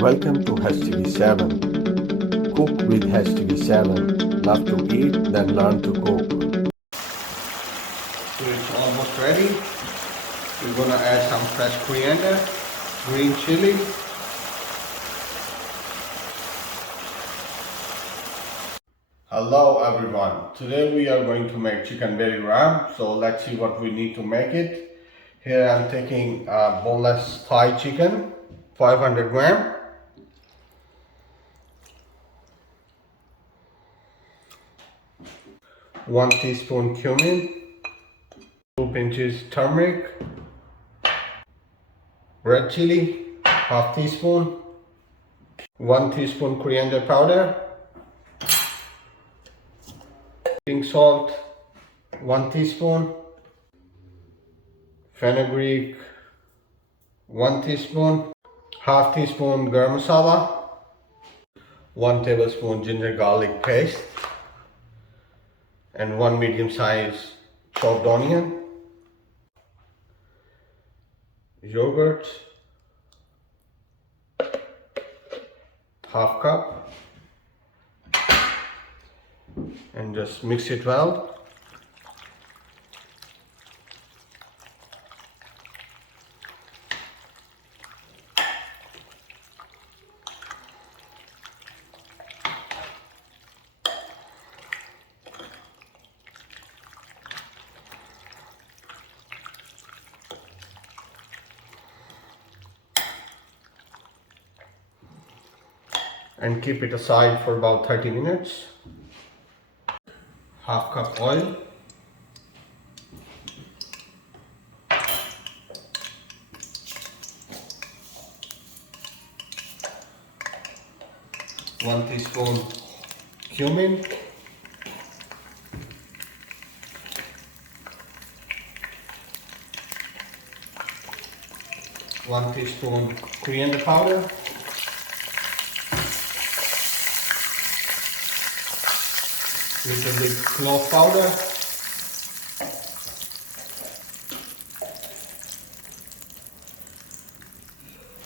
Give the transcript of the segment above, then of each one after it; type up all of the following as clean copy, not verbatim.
Welcome to HTV7. Cook with HTV7. Love to eat, then learn to cook. So it's almost ready. We're gonna add some fresh coriander, green chili, Hello everyone. Today we are going to make chicken belly ram. So let's see what we need to make it. Here I'm taking boneless thigh chicken, 500 gram. One teaspoon cumin, 2 pinches turmeric, red chili, half teaspoon, 1 teaspoon coriander powder, pink salt, 1 teaspoon, fenugreek, 1 teaspoon, half teaspoon garam masala, 1 tablespoon ginger garlic paste, and 1 medium size chopped onion, yogurt, half cup, and just mix it well. And keep it aside for about 30 minutes. Half cup oil, one teaspoon cumin, one teaspoon coriander powder, little bit clove powder,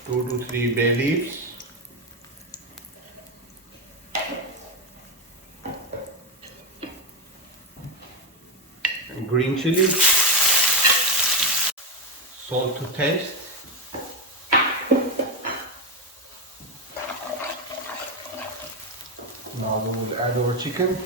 two to three bay leaves, and green chili, salt to taste. Now we will add our chicken.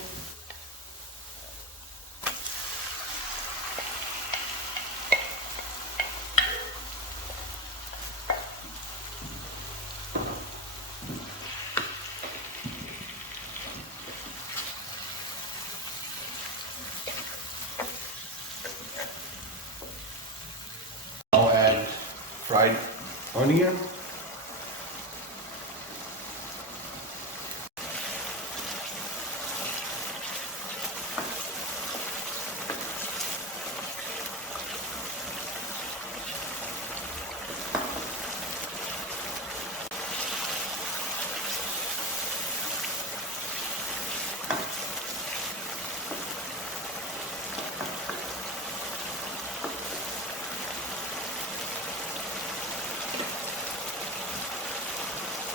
Now add fried onion.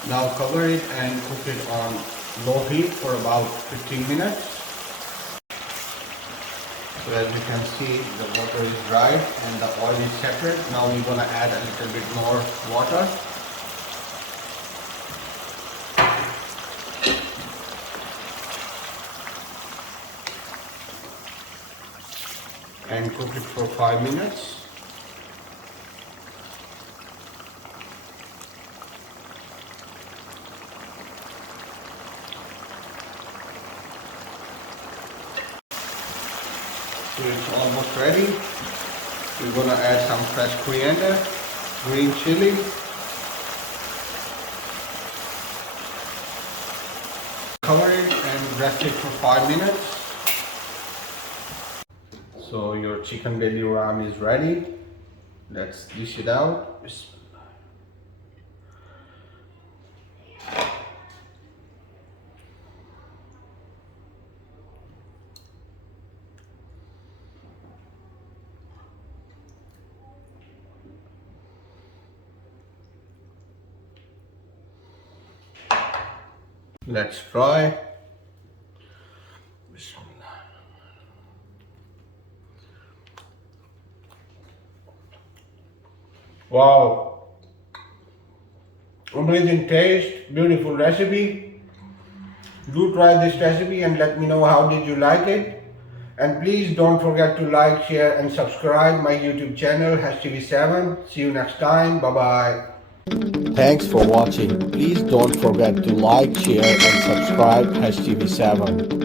Now cover it and cook it on low heat for about 15 minutes. So as you can see, the water is dry and the oil is separate. Now we're gonna add a little bit more water. And cook it for 5 minutes. So it's almost ready. We're gonna add some fresh coriander, green chili, cover it and rest it for 5 minutes. So your chicken belly ram is ready. Let's dish it out. Let's try. Bismillah. Wow. Amazing taste, beautiful recipe. Do try this recipe and let me know how did you like it. And please don't forget to like, share and subscribe my YouTube channel HTV7. See you next time. Bye bye. Thanks for watching. Please don't forget to like, share and subscribe HTV7.